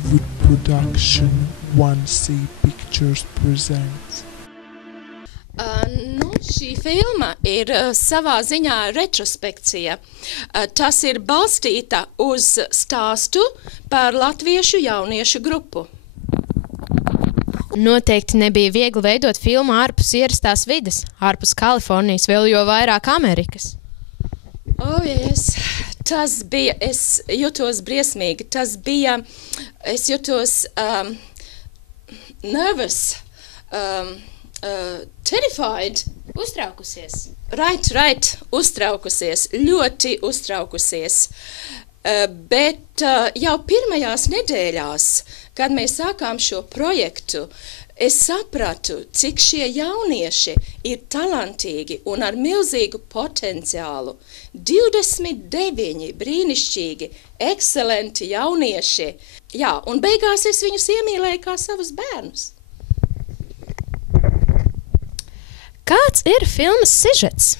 Hollywood production 1C Pictures presents. Šī filma ir savā ziņā retrospekcija. Tas ir balstīta uz stāstu par latviešu jauniešu grupu. Noteikti nebija viegli veidot filmu ārpus ierastās vides, ārpus Kalifornijas, vēl jo vairāk Amerikas. Yes. Tas bija, es jutos briesmīgi, es jutos nervous, terrified. Uztraukusies. Right, uztraukusies, ļoti uztraukusies. Bet jau pirmajās nedēļās, kad mēs sākām šo projektu, es sapratu, cik šie jaunieši ir talantīgi un ar milzīgu potenciālu. 29 brīnišķīgi, ekscelenti jaunieši. Jā, un beigās es viņus iemīlēju kā savus bērnus. Kāds ir filmas sižets?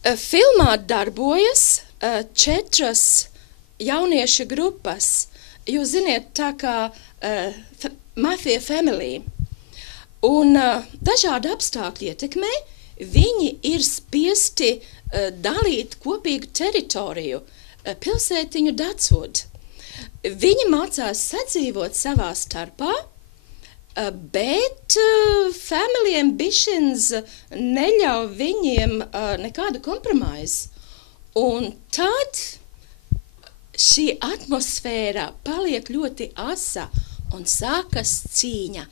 Filmā darbojas 4 jauniešu grupas. Jūs ziniet, tā kā Mafia Family. Un dažādi apstākļi ietekmē, viņi ir spiesti dalīt kopīgu teritoriju, pilsētiņu Dacwood. Viņi mācās sadzīvot savā starpā, bet family ambitions neļauj viņiem nekādu kompromisu. Un tad šī atmosfēra paliek ļoti asa un sākas cīņa.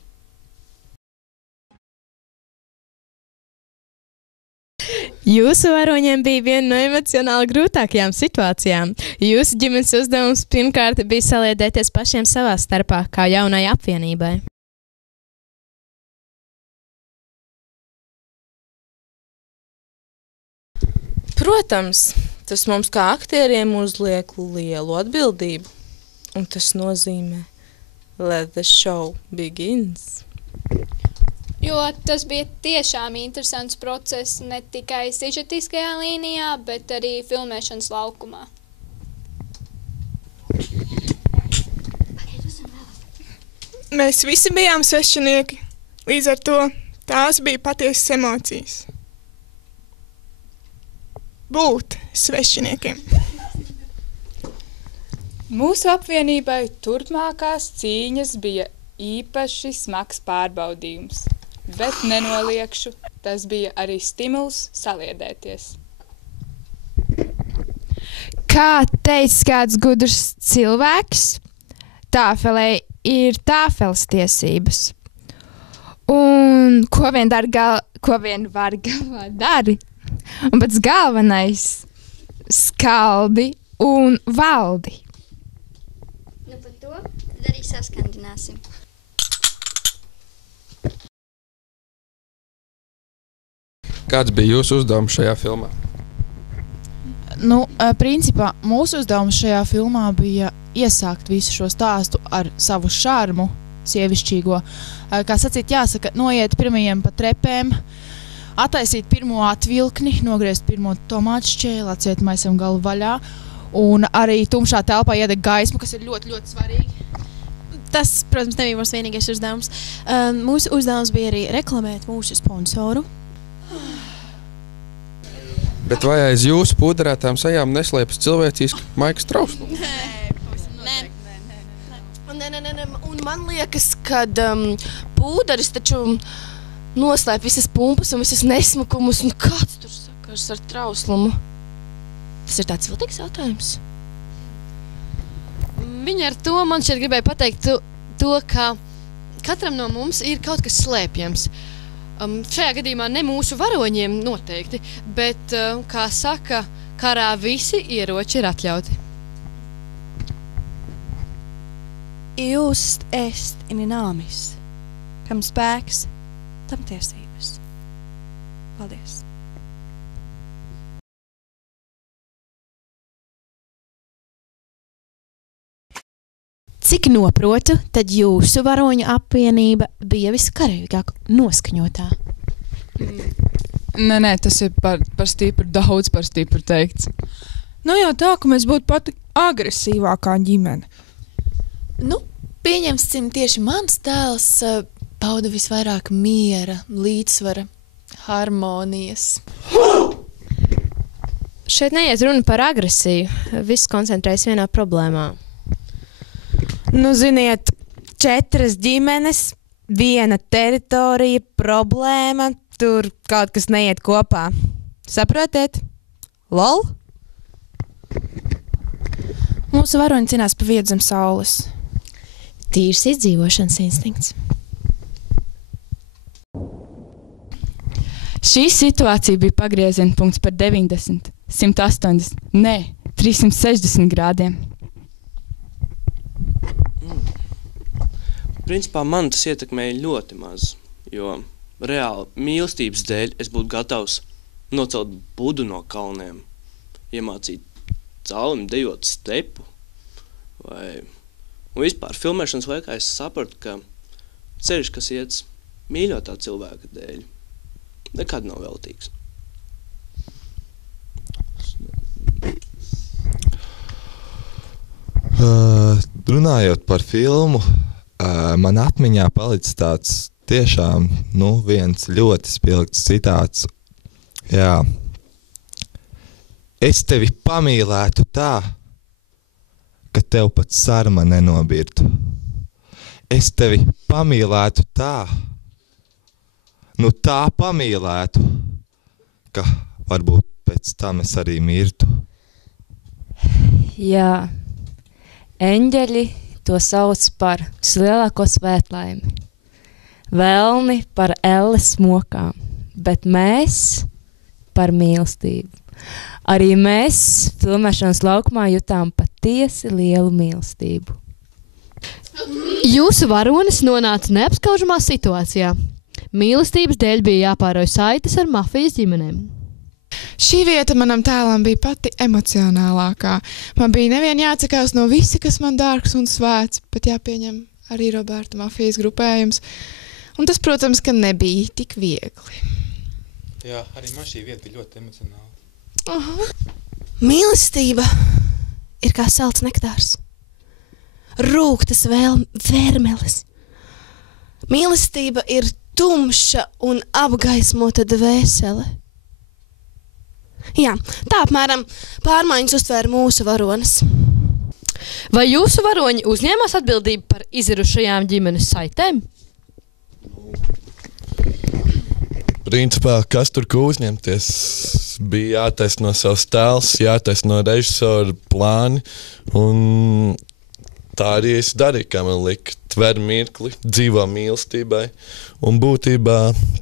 Jūsu varoņiem bija viena no emocionāli grūtākajām situācijām. Jūsu ģimenes uzdevums pirmkārt bija saliedēties pašiem savā starpā, kā jaunai apvienībai. Protams, tas mums kā aktieriem uzliek lielu atbildību, un tas nozīmē let the show begins. Jo tas bija tiešām interesants process ne tikai sižetiskajā līnijā, bet arī filmēšanas laukumā. Mēs visi bijām svešinieki, līdz ar to tās bija patiesas emocijas. Būt svešiniekiem. Mūsu apvienībai turpmākās cīņas bija īpaši smags pārbaudījums, bet nenoliekšu, tas bija arī stimuls saliedēties. Kā teica kāds gudrs cilvēks, tāfelē ir tāfeles tiesības. Un ko vien var galvā dari. Un pats galvenais skaldi un valdi. Nu par to tad arī saskandināsim. Kāds bija jūsu uzdevums šajā filmā? Principā mūsu uzdevums šajā filmā bija iesākt visu šo stāstu ar savu šarmu, sievišķīgo. Kā sacīt, jāsaka, noiet pirmajiem pa trepēm, attaisīt pirmo atvilkni, nogriezt pirmo tomātu šķēli, atciet maisam galu vaļā un arī tumšā telpā iedeg gaismu, kas ir ļoti, ļoti svarīgi. Tas, protams, nebija mūsu vienīgais uzdevums. Mūsu uzdevums bija arī reklamēt mūsu sponsoru. Bet vai aiz jūsu pūderētām sajām neslēpjas cilvēciski Maiks Trauslums? Nē. Un man liekas, ka pūderis taču noslēp visas pumpas un visas nesmukumus, un kāds tur sakars ar trauslumu? Tas ir tāds viltīgs jautājums. Viņa ar to man šeit gribēja pateikt to, ka katram no mums ir kaut kas slēpjams. Šajā gadījumā ne mūsu varoņiem noteikti, bet, kā saka, karā visi ieroči ir atļauti. Just est in inamis, kam spēks, tam tiesības. Paldies. Cik noprotu, tad jūsu varoņu apvienība bija viskaravīgāk noskaņotā? Nē, tas ir par stipru, daudz par stipru teikts. Nav jau tā, ka mēs būtu pati agresīvākā ģimene. Nu, pieņemsim, tieši mans tēls bauda visvairāk miera, līdzsvara, harmonijas. Šeit neiet runa par agresiju. Viss koncentrējas vienā problēmā. Nu, ziniet, 4 ģimenes, 1 teritorija, problēma, tur kaut kas neiet kopā. Saprotiet? Lol? Mūsu varoņi cīnās par vietu zem saules. Tīrs izdzīvošanas instinkts. Šī situācija bija pagrieziena punkts par 90, 180, ne, 360 grādiem. Principā man tas ietekmēja ļoti maz, jo reāli mīlestības dēļ es būtu gatavs nocelt Budu no kalniem, iemācīt caulim dejot stepu. Un vispār filmēšanas laikā es sapratu, ka ceļš, kas iet mīļotā cilvēka dēļ, nekad nav veltīgs. Runājot par filmu, man atmiņā palicis tāds tiešām viens ļoti spilgts citāts. Jā. Es tevi pamīlētu tā, ka tev pat sarma nenobirtu. Es tevi pamīlētu tā, tā pamīlētu, ka varbūt pēc tam es arī mirtu. Jā, eņģeļi to sauc par vislielāko svētlaimi. Velni par elles mokām, bet mēs par mīlestību. Arī mēs filmēšanas laukumā jutām patiesi lielu mīlestību. Jūsu varonis nonāca neapskaužamā situācijā. Mīlestības dēļ bija jāpārauj saites ar mafijas ģimenēm. Šī vieta manam tēlam bija pati emocionālākā. Man bija nevien jāatsakās no visa, kas man dārgs un svēts, bet jāpieņem arī Roberta mafijas grupējums. Un tas, protams, ka nebija tik viegli. Jā, arī man šī vieta bija ļoti emocionāla. Mīlestība ir kā salds nektārs. Rūgtas vērmeles. Mīlestība ir tumša un apgaismota dvēsele. Jā, tā apmēram pārmaiņas uztvēra mūsu varonis. Vai jūsu varoņi uzņēmās atbildību par izirušajām ģimenes saitēm? Principā, kas tur ko uzņemties? Bija jātaisno savs tēls, jātaisno režisora plāni, un tā arī es darīju, kā man lika. Tver mirkli, dzīvo mīlestībai, un būtībā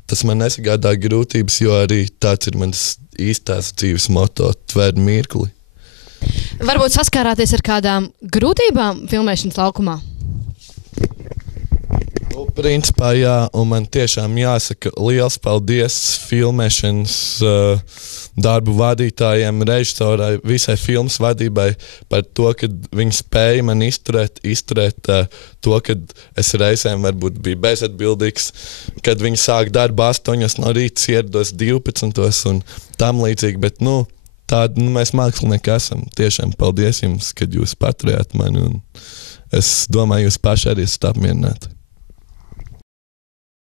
tas man nesagādā grūtības, jo arī tāds ir mans īstās dzīves moto – tver mirkli. Varbūt saskārāties ar kādām grūtībām filmēšanas laukumā? Principā jā, un man tiešām jāsaka liels paldies filmēšanas darbu vadītājiem, režisorai, visai filmas vadībai par to, ka viņi spēja man izturēt to, ka es reizēm varbūt biju bezatbildīgs, kad viņi sāk darbu 8 no rīta, ierados 12 un tam līdzīgi, bet tādi mēs mākslinieki esam. Tiešām paldies jums, kad jūs paturējāt mani, un es domāju, jūs paši arī esat apmierināti.